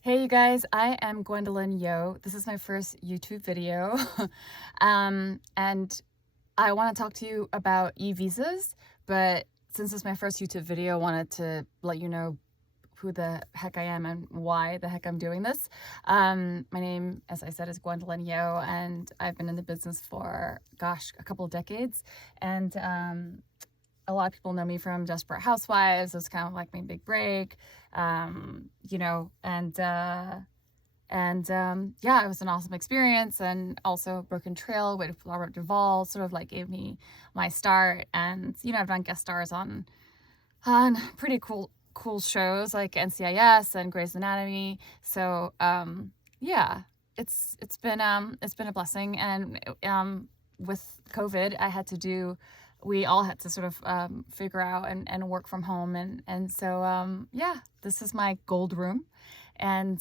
Hey you guys, I am GwendolineYeo. This is my first YouTube video. And I want to talk to you about e-visas, but since it's my first YouTube video, I wanted to let you know who the heck I am and why the heck I'm doing this. My name, as I said, is GwendolineYeo, and I've been in the business for, gosh, a couple of decades. And a lot of people know me from Desperate Housewives. It was kind of like my big break, you know, and yeah, it was an awesome experience. And also Broken Trail with Robert Duvall sort of like gave me my start. And, you know, I've done guest stars on pretty cool shows like NCIS and Grey's Anatomy. So, yeah, it's been a blessing. And, with COVID, we all had to sort of figure out and work from home. And so, yeah, this is my gold room, and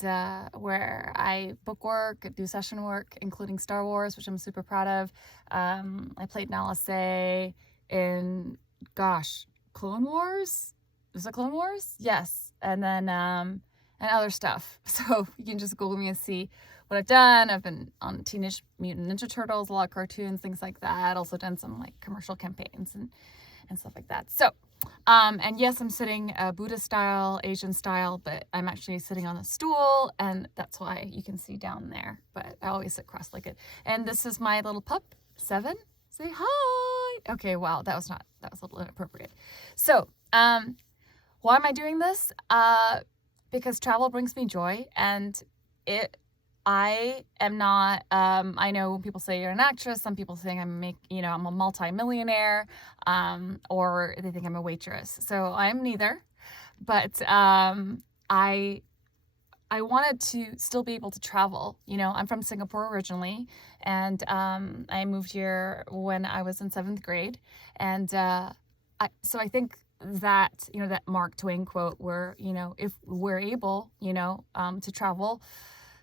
where I book work, do session work, including Star Wars, which I'm super proud of. I played Nalase in, gosh, Clone Wars? Was it Clone Wars? Yes. And then, and other stuff. So you can just Google me and see what I've done. I've been on Teenage Mutant Ninja Turtles, a lot of cartoons, things like that. Also done some like commercial campaigns and stuff like that. So, and yes, I'm sitting Buddha style, Asian style, but I'm actually sitting on a stool, and that's why you can see down there. But I always sit cross-legged. And this is my little pup, 7. Say hi. Okay, wow, that was a little inappropriate. So, why am I doing this? Because travel brings me joy, and I am not, I know people say you're an actress, some people saying I'm a multi-millionaire, or they think I'm a waitress. So I'm neither, but I wanted to still be able to travel. You know, I'm from Singapore originally, and I moved here when I was in 7th grade, and so I think that, you know, that Mark Twain quote where, you know, if we're able, you know, to travel,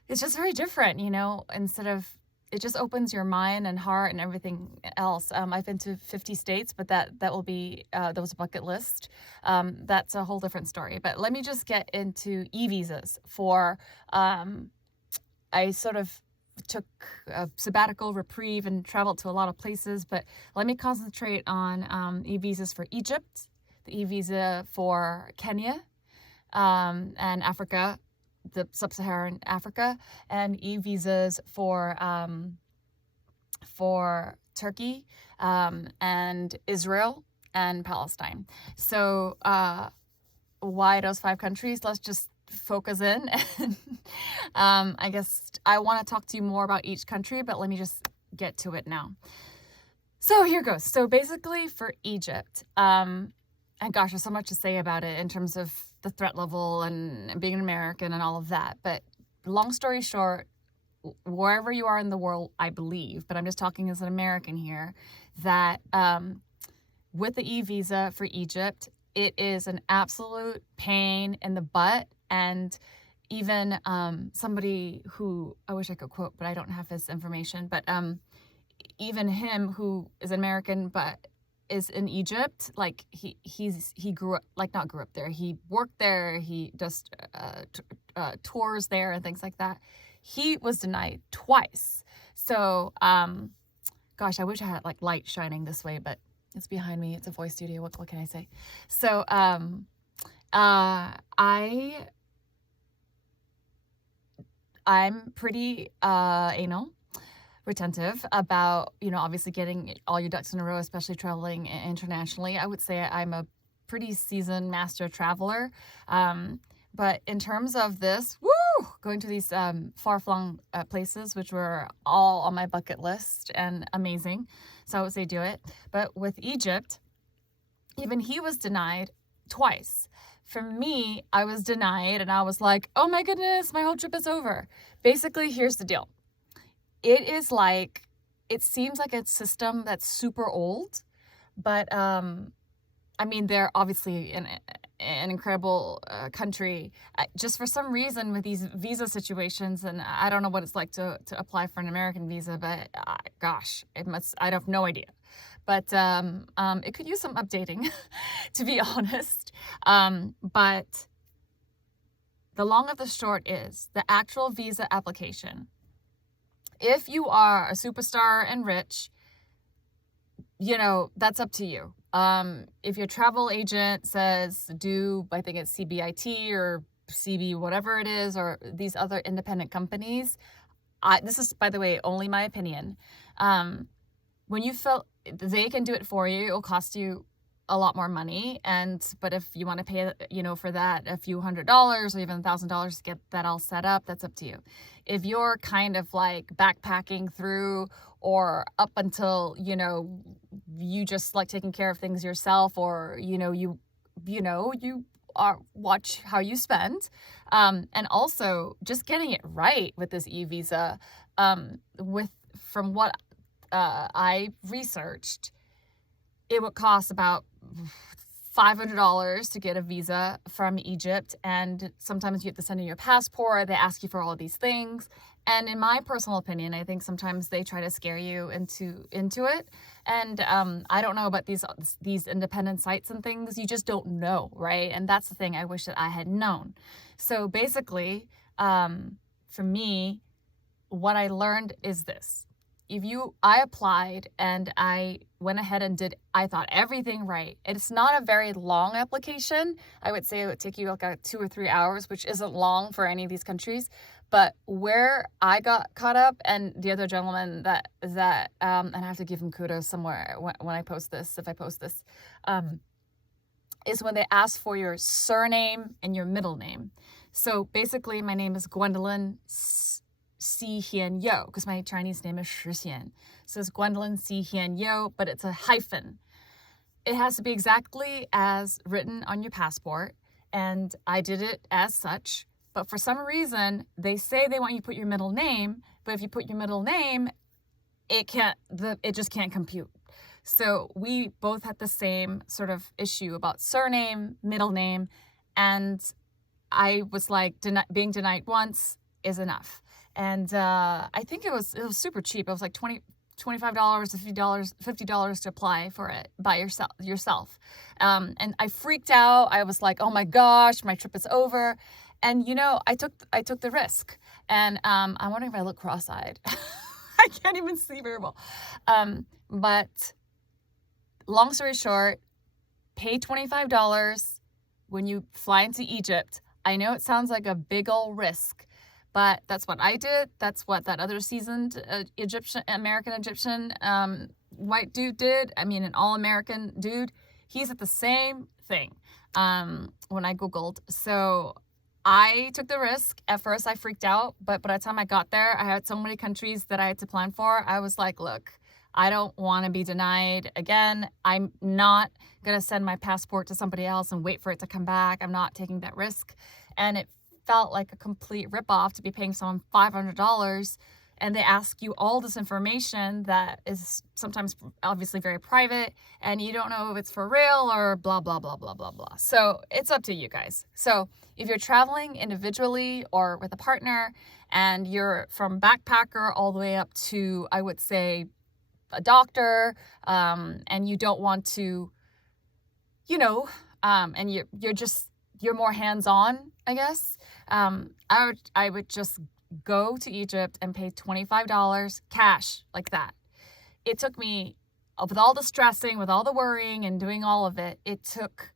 it's just very different, you know, it just opens your mind and heart and everything else. I've been to 50 states, but that will be, that was a bucket list. That's a whole different story. But let me just get into e-visas for, I sort of took a sabbatical reprieve and traveled to a lot of places, but let me concentrate on e-visas for Egypt, the e-visa for Kenya, and Africa, the sub-Saharan Africa, and e-visas for Turkey, and Israel and Palestine. So why those 5 countries? Let's just focus in. And I guess I want to talk to you more about each country, but let me just get to it now. So here goes. So basically for Egypt, and gosh, there's so much to say about it in terms of the threat level and being an American and all of that. But long story short, wherever you are in the world, I believe, but I'm just talking as an American here, that with the e-visa for Egypt, it is an absolute pain in the butt. And even somebody who, I wish I could quote, but I don't have his information, but even him who is American but is in Egypt, like he grew up, like not grew up there, he worked there, he does tours there and things like that. He was denied twice. So gosh, I wish I had like light shining this way, but it's behind me, it's a voice studio, what can I say? So I'm pretty anal retentive about, you know, obviously getting all your ducks in a row, especially traveling internationally. I would say I'm a pretty seasoned master traveler. But in terms of this, going to these far-flung places, which were all on my bucket list and amazing. So I would say do it. But with Egypt, even he was denied twice. For me, I was denied and I was like, oh my goodness, my whole trip is over. Basically, here's the deal. It is like, it seems like a system that's super old, but I mean, they're obviously an incredible country. Just for some reason with these visa situations, and I don't know what it's like to apply for an American visa, but gosh, I have no idea. But it could use some updating, to be honest. But the long of the short is the actual visa application. If you are a superstar and rich, you know, that's up to you. If your travel agent says do, I think it's CBIT or CB, whatever it is, or these other independent companies, this is, by the way, only my opinion. When you feel they can do it for you, it'll cost you a lot more money. But if you want to pay, you know, for that a few $100s or even $1,000 to get that all set up, that's up to you. If you're kind of like backpacking through, or up until, you know, you just like taking care of things yourself, or, you are watch how you spend, and also just getting it right with this e-visa, from what I researched, it would cost about $500 to get a visa from Egypt, and sometimes you have to send in your passport. They ask you for all these things, and in my personal opinion, I think sometimes they try to scare you into it. And I don't know about these independent sites and things. You just don't know, right? And that's the thing I wish that I had known. So basically, for me, what I learned is this. I applied and I went ahead and I thought everything right. It's not a very long application. I would say it would take you like 2 or 3 hours, which isn't long for any of these countries. But where I got caught up, and the other gentleman that and I have to give him kudos somewhere when I post this, if I post this, is when they ask for your surname and your middle name. So basically, my name is GwendolineYeo, because my Chinese name is Shixian. So it's GwendolineYeo, but it's a hyphen. It has to be exactly as written on your passport, and I did it as such. But for some reason, they say they want you to put your middle name, but if you put your middle name, it just can't compute. So we both had the same sort of issue about surname, middle name, and I was like, being denied once is enough. And I think it was super cheap. It was like $25 to $50 to apply for it by yourself. And I freaked out. I was like, oh my gosh, my trip is over. And I took the risk. And I'm wondering if I look cross-eyed. I can't even see very well. But long story short, pay $25 when you fly into Egypt. I know it sounds like a big old risk, but that's what I did. That's what that other seasoned American Egyptian white dude did. I mean, an all-American dude. He's at the same thing when I Googled. So I took the risk. At first, I freaked out, but by the time I got there, I had so many countries that I had to plan for. I was like, look, I don't want to be denied again. I'm not going to send my passport to somebody else and wait for it to come back. I'm not taking that risk. And it felt like a complete ripoff to be paying someone $500, and they ask you all this information that is sometimes obviously very private, and you don't know if it's for real or blah, blah, blah, blah, blah, blah. So it's up to you guys. So if you're traveling individually or with a partner, and you're from backpacker all the way up to, I would say, a doctor, and you don't want to, and you're more hands-on, I guess, I would just go to Egypt and pay $25 cash like that. It took me, with all the stressing, with all the worrying and doing all of it, it took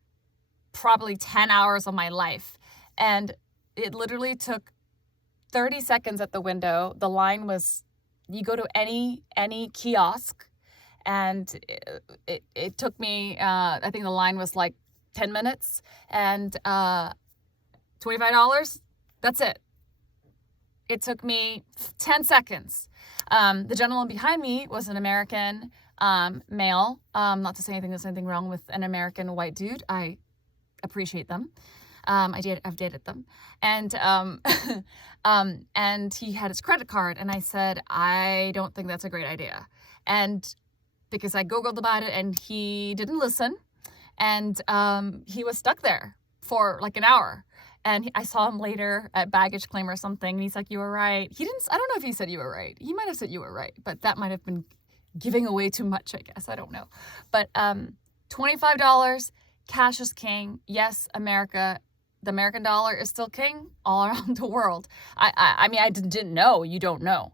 probably 10 hours of my life. And it literally took 30 seconds at the window. The line was, you go to any kiosk, and it took me, I think the line was like 10 minutes, and $25, that's it. It took me 10 seconds. The gentleman behind me was an American male. Not to say there's anything wrong with an American white dude. I appreciate them. I've dated them. And and he had his credit card, and I said, I don't think that's a great idea. And because I Googled about it, and he didn't listen, and he was stuck there for like an hour. And I saw him later at baggage claim or something, and he's like, you were right. I don't know if he said you were right. He might have said you were right, but that might have been giving away too much, I guess. I don't know. But $25, cash is king. Yes, America the American dollar is still king all around the world. I mean, I didn't know. You don't know.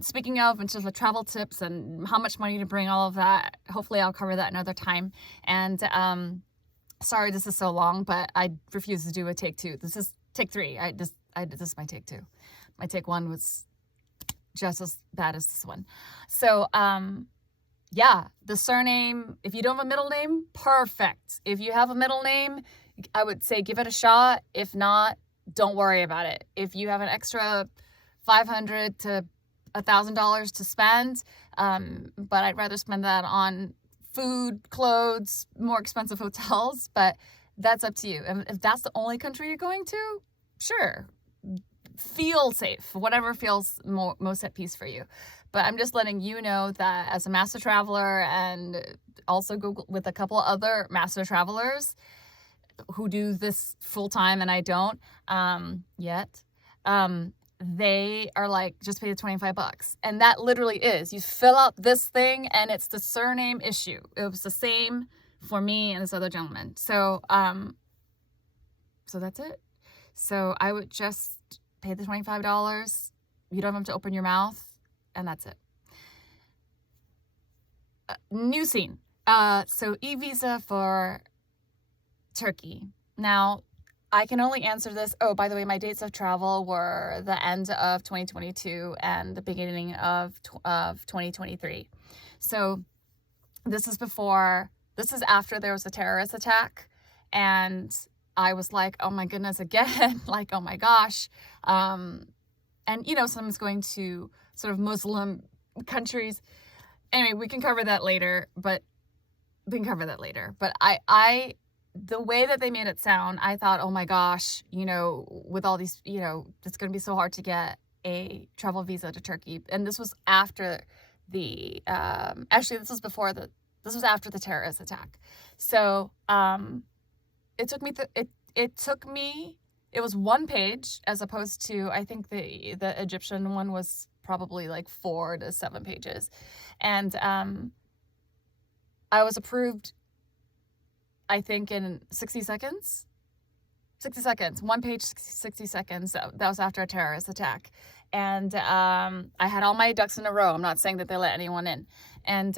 Speaking of, in terms of travel tips and how much money to bring, all of that, hopefully I'll cover that another time. And sorry this is so long, but I refuse to do a take two. This is take three. This is my take two. My take one was just as bad as this one. So, yeah, the surname, if you don't have a middle name, perfect. If you have a middle name, I would say give it a shot. If not, don't worry about it. If you have an extra $500 to $1,000 to spend, but I'd rather spend that on food, clothes, more expensive hotels, but that's up to you. And if that's the only country you're going to, sure, feel safe, whatever feels most at peace for you. But I'm just letting you know that as a master traveler, and also go with a couple other master travelers who do this full time and I don't yet, they are like, just pay the $25. And that literally is, you fill out this thing and it's the surname issue. It was the same for me and this other gentleman. So so that's it. So I would just pay the $25. You don't have to open your mouth, and that's it. New scene. So e-visa for Turkey. Now, I can only answer this. Oh, by the way, my dates of travel were the end of 2022 and the beginning of 2023. So this is after there was a terrorist attack, and I was like, oh my goodness, again, like, oh my gosh. And, you know, someone's going to sort of Muslim countries. Anyway, we can cover that later, but the way that they made it sound, I thought, oh my gosh, you know, with all these, you know, it's going to be so hard to get a travel visa to Turkey. And this was after the, actually, this was after the terrorist attack. So, it was one page as opposed to, I think the Egyptian one was probably like 4 to 7 pages. And I was approved, I think, in 60 seconds. 60 seconds, one page, 60 seconds. That was after a terrorist attack. And I had all my ducks in a row. I'm not saying that they let anyone in. And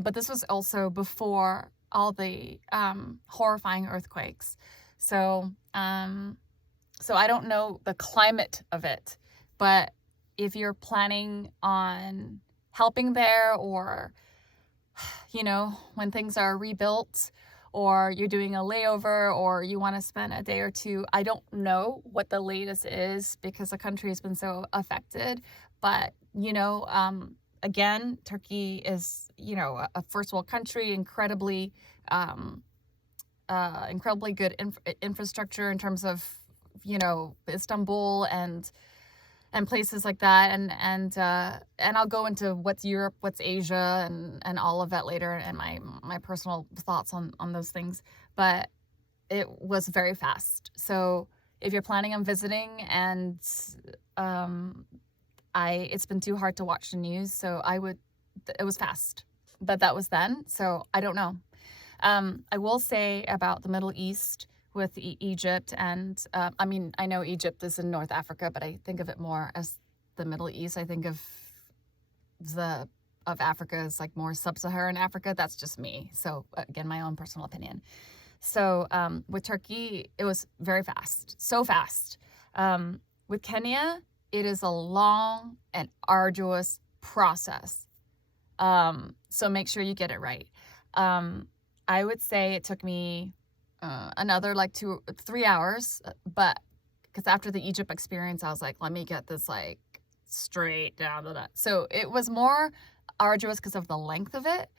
but this was also before all the horrifying earthquakes. So so I don't know the climate of it, but if you're planning on helping there, or, you know, when things are rebuilt, or you're doing a layover, or you want to spend a day or two, I don't know what the latest is because the country has been so affected. But, you know, again, Turkey is, you know, a first world country, incredibly good infrastructure in terms of, you know, Istanbul and places like that, and I'll go into what's Europe, what's Asia, and all of that later, and my personal thoughts on those things. But it was very fast. So if you're planning on visiting, and it's been too hard to watch the news, so it was fast. But that was then, so I don't know. I will say about the Middle East with Egypt, and I mean, I know Egypt is in North Africa, but I think of it more as the Middle East. I think of Africa as like more sub-Saharan Africa. That's just me. So again, my own personal opinion. So with Turkey, it was very fast, so fast. With Kenya, it is a long and arduous process. So make sure you get it right. I would say it took me another like 2 or 3 hours, but because after the Egypt experience, I was like, let me get this like straight down to that. So it was more arduous because of the length of it.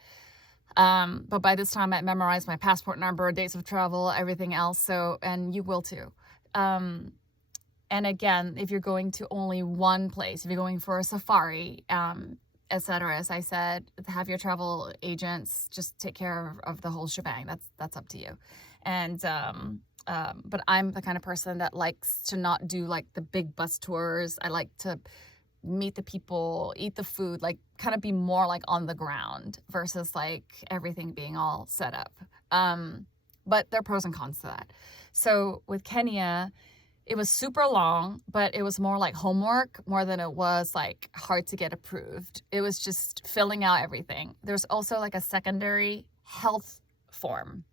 But by this time I memorized my passport number, dates of travel, everything else. So, and you will too. And again, if you're going to only one place, if you're going for a safari, etc., as I said, have your travel agents just take care of the whole shebang. That's up to you. And but I'm the kind of person that likes to not do like the big bus tours. I like to meet the people, eat the food, like kind of be more like on the ground versus like everything being all set up. but there are pros and cons to that. So with Kenya, it was super long, but it was more like homework more than it was like hard to get approved. It was just filling out everything. There's also like a secondary health form.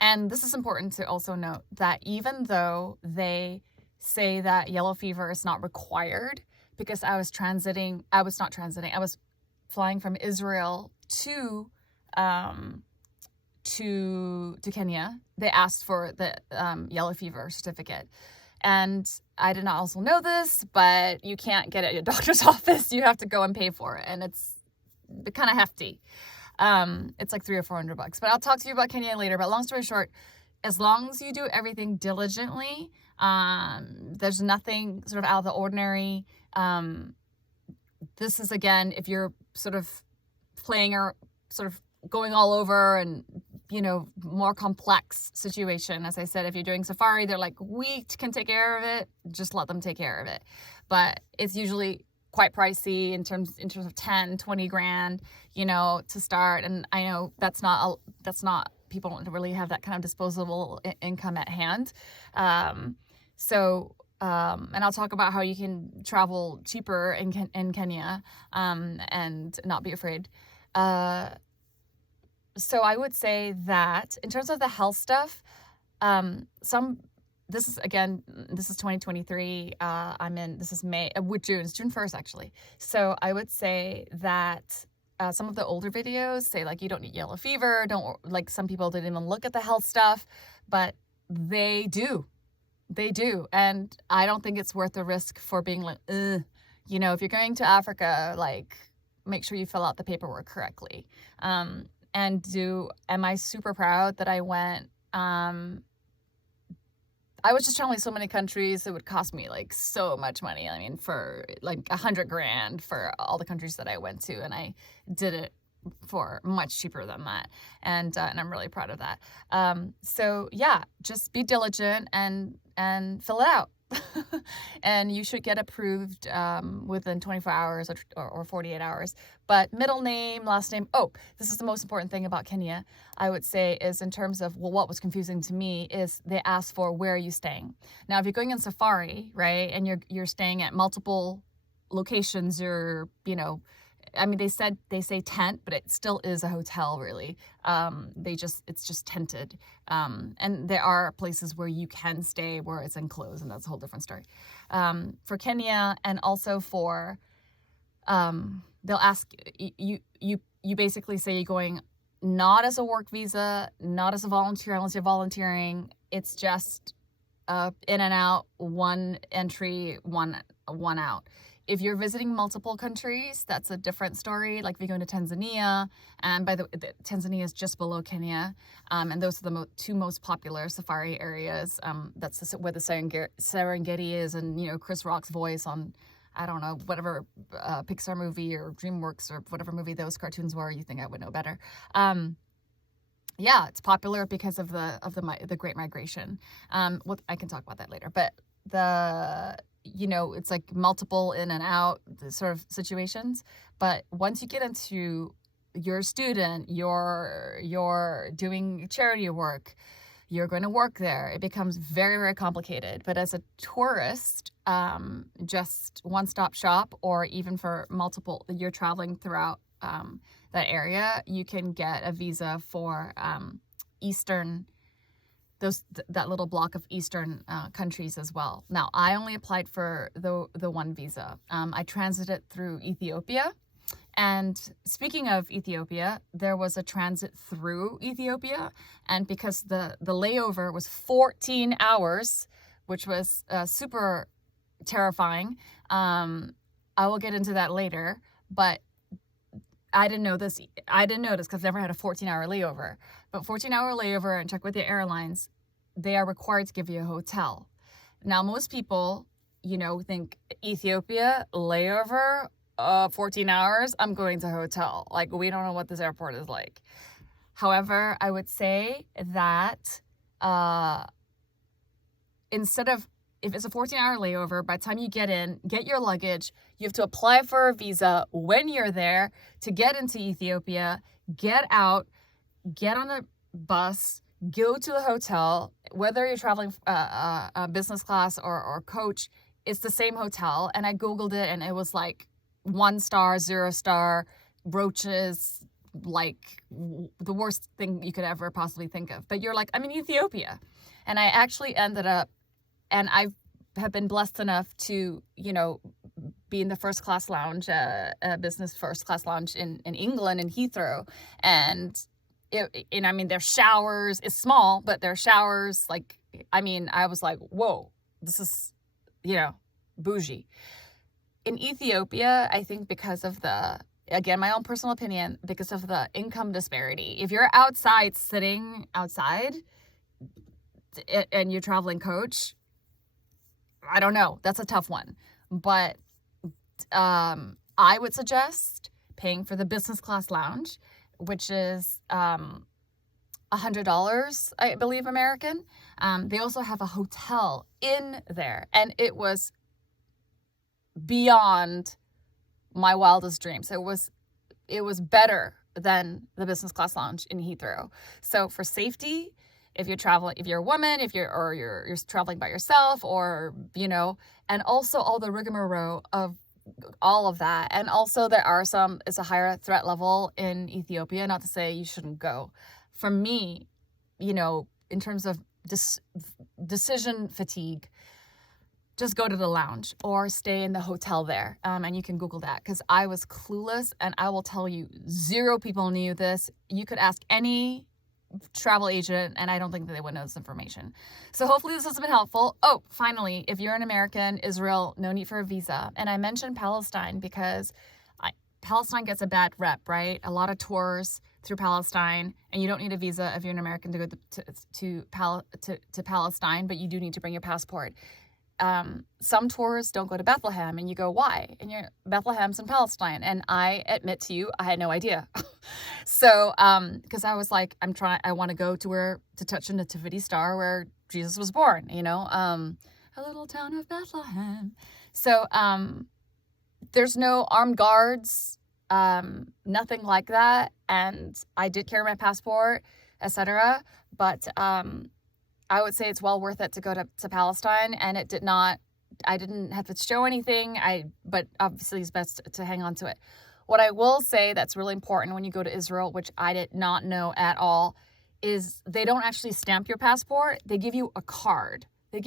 And this is important to also note that even though they say that yellow fever is not required, because I was flying from Israel to Kenya. They asked for the yellow fever certificate. And I did not also know this, but you can't get it at your doctor's office. You have to go and pay for it. And it's kind of hefty. It's like $300 or $400. But I'll talk to you about Kenya later. But long story short, as long as you do everything diligently, there's nothing sort of out of the ordinary. This is, again, if you're sort of playing or sort of going all over and, you know, more complex situation. As I said, if you're doing safari, they're like, we can take care of it. Just let them take care of it. But it's usually quite pricey in terms of 10, 20 grand, you know, to start. And I know that's not people don't really have that kind of disposable income at hand. And I'll talk about how you can travel cheaper in Kenya, and not be afraid. So I would say that in terms of the health stuff, this is 2023. This is May, June 1st actually. So I would say that some of the older videos say like you don't need yellow fever, like some people didn't even look at the health stuff, but they do. And I don't think it's worth the risk for being like, you know, if you're going to Africa, like make sure you fill out the paperwork correctly. Am I super proud that I went? I was just traveling so many countries. It would cost me like so much money. I mean, for like $100 grand for all the countries that I went to, and I did it for much cheaper than that. And I'm really proud of that. So yeah, just be diligent and fill it out. And you should get approved within 24 hours or 48 hours. But middle name, last name. Oh, this is the most important thing about Kenya, I would say, is in terms of, well, what was confusing to me is they ask for where are you staying. Now, if you're going on safari, right, and you're staying at multiple locations, they say tent, but it still is a hotel, really. It's just tented. And there are places where you can stay where it's enclosed, and that's a whole different story. For Kenya, and also for, they'll ask you basically say you're going not as a work visa, not as a volunteer, unless you're volunteering. It's just in and out, one entry, one out. If you're visiting multiple countries, that's a different story. Like if you're going to Tanzania, and by the way, Tanzania is just below Kenya, and those are the two most popular safari areas. That's where the Serengeti is, and you know Chris Rock's voice on, I don't know, whatever Pixar movie or DreamWorks or whatever movie those cartoons were. You think I would know better? Yeah, it's popular because of the Great Migration. I can talk about that later, but it's like multiple in and out sort of situations. But once you get into you're a student, you're doing charity work, you're going to work there, it becomes very, very complicated. But as a tourist, just one-stop shop, or even for multiple, you're traveling throughout that area, you can get a visa for that little block of Eastern countries as well. Now, I only applied for the one visa. I transited through Ethiopia. And speaking of Ethiopia, there was a transit through Ethiopia. And because the layover was 14 hours, which was super terrifying, I will get into that later. But I didn't know this. I didn't notice because I've never had a 14-hour layover. But 14-hour layover, and check with the airlines, they are required to give you a hotel. Now, most people, think Ethiopia, layover, 14 hours, I'm going to hotel. Like, we don't know what this airport is like. However, I would say that instead of, if it's a 14-hour layover, by the time you get in, get your luggage, you have to apply for a visa when you're there to get into Ethiopia, get out, get on a bus, go to the hotel, whether you're traveling business class or coach, it's the same hotel. And I Googled it and it was like 1 star, 0 star, roaches, like the worst thing you could ever possibly think of. But you're like, I'm in Ethiopia. And I actually ended up, and I have been blessed enough to, you know, be in the first class lounge, business first class lounge in England, in Heathrow. And I mean, their showers, it's small, but their showers, like, I mean, I was like, whoa, this is, you know, bougie. In Ethiopia, I think because of the, again, my own personal opinion, because of the income disparity. If you're outside, sitting outside, and you're traveling coach, I don't know, that's a tough one. But I would suggest paying for the business class lounge, which is $100, I believe, American. They also have a hotel in there, and it was beyond my wildest dreams. It was better than the business class lounge in Heathrow. So for safety, if you're traveling, if you're a woman, if you're traveling by yourself, or, you know, and also all the rigmarole of all of that. And also there are it's a higher threat level in Ethiopia, not to say you shouldn't go. For me, you know, in terms of decision fatigue, just go to the lounge or stay in the hotel there. And you can Google that, because I was clueless, and I will tell you, 0 people knew this. You could ask any travel agent, and I don't think that they would know this information. So hopefully this has been helpful. Oh, finally, if you're an American, Israel, no need for a visa. And I mentioned Palestine because Palestine gets a bad rep, right? A lot of tours through Palestine, and you don't need a visa if you're an American to go to Palestine, but you do need to bring your passport. Some tours don't go to Bethlehem, and you go, why? And Bethlehem's in Palestine. And I admit to you, I had no idea. So, because I was like, I want to go to touch the nativity star where Jesus was born, you know, a little town of Bethlehem. So, there's no armed guards, nothing like that. And I did carry my passport, etc. But, I would say it's well worth it to go to Palestine, and I didn't have to show anything, but obviously it's best to hang on to it. What I will say that's really important when you go to Israel, which I did not know at all, is they don't actually stamp your passport. They give you a card. And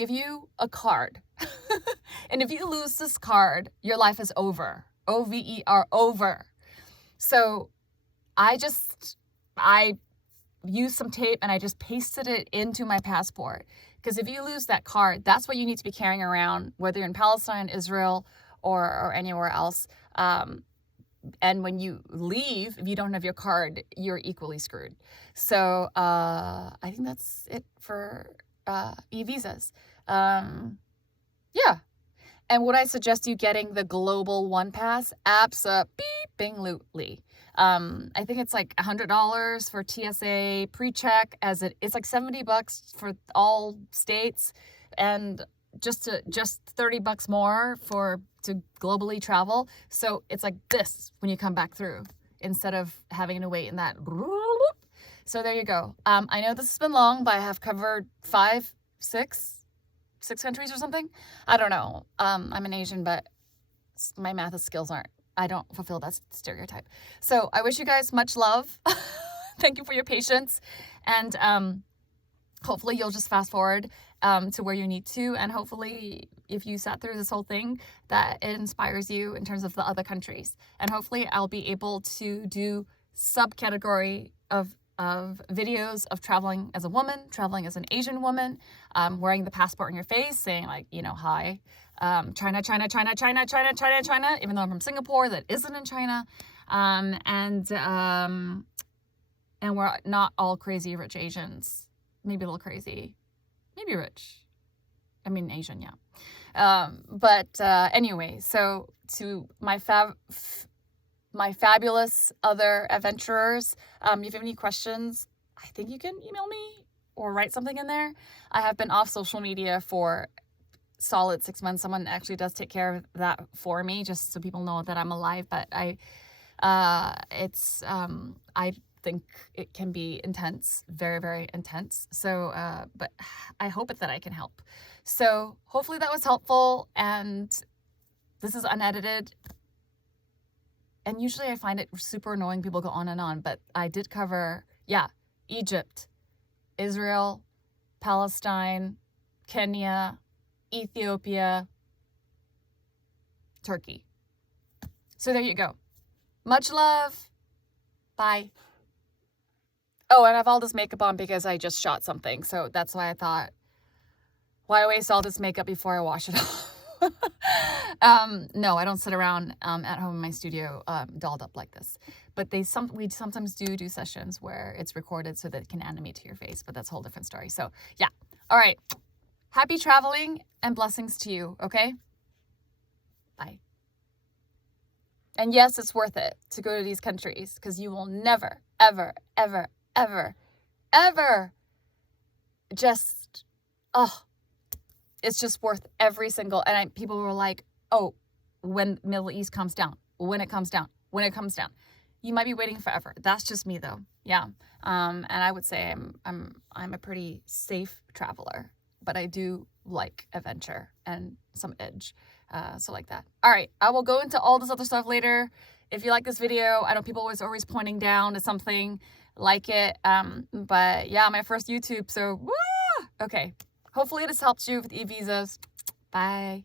if you lose this card, your life is over. O-V-E-R, over. So I used some tape and I just pasted it into my passport, because if you lose that card, that's what you need to be carrying around, whether you're in Palestine, Israel, or anywhere else. And when you leave, if you don't have your card, you're equally screwed. So I think that's it for e-visas. Yeah. And would I suggest you getting the Global One Pass? Absolutely. I think it's like $100 for TSA pre-check, it's like $70 for all states, and just $30 more to globally travel. So it's like this when you come back through, instead of having to wait in that. So there you go. I know this has been long, but I have covered 6 countries or something. I don't know. I'm an Asian, but my math skills I don't fulfill that stereotype. So I wish you guys much love. Thank you for your patience. And hopefully you'll just fast forward to where you need to. And hopefully if you sat through this whole thing, that it inspires you in terms of the other countries. And hopefully I'll be able to do subcategory of videos of traveling as a woman, traveling as an Asian woman, wearing the passport in your face, saying like, you know, hi, China, even though I'm from Singapore, that isn't in China. And we're not all crazy rich Asians, maybe a little crazy, maybe rich. I mean, Asian, yeah. But anyway, so to my fabulous other adventurers, if you have any questions, I think you can email me or write something in there. I have been off social media for solid 6 months. Someone actually does take care of that for me, just so people know that I'm alive. But think it can be intense, very, very intense. So, but I hope that I can help. So hopefully that was helpful, and this is unedited. And usually I find it super annoying. People go on and on, but I did cover, yeah, Egypt, Israel, Palestine, Kenya, Ethiopia, Turkey. So there you go. Much love. Bye. Oh, and I have all this makeup on because I just shot something. So that's why I thought, why waste all this makeup before I wash it off? No, I don't sit around at home in my studio dolled up like this. But we sometimes do sessions where it's recorded so that it can animate to your face. But that's a whole different story. So yeah. All right. Happy traveling and blessings to you. Okay? Bye. And yes, it's worth it to go to these countries because you will never, ever, ever, ever, ever just, oh, it's just worth every single, and people were like, oh, when Middle East comes down, when it comes down, when it comes down. You might be waiting forever. That's just me though. Yeah. And I would say I'm a pretty safe traveler, but I do like adventure and some edge. So like that. All right. I will go into all this other stuff later. If you like this video, I know people always pointing down to something, like it. But yeah, my first YouTube. So, woo! Okay. Hopefully this helps you with e-visas. Bye.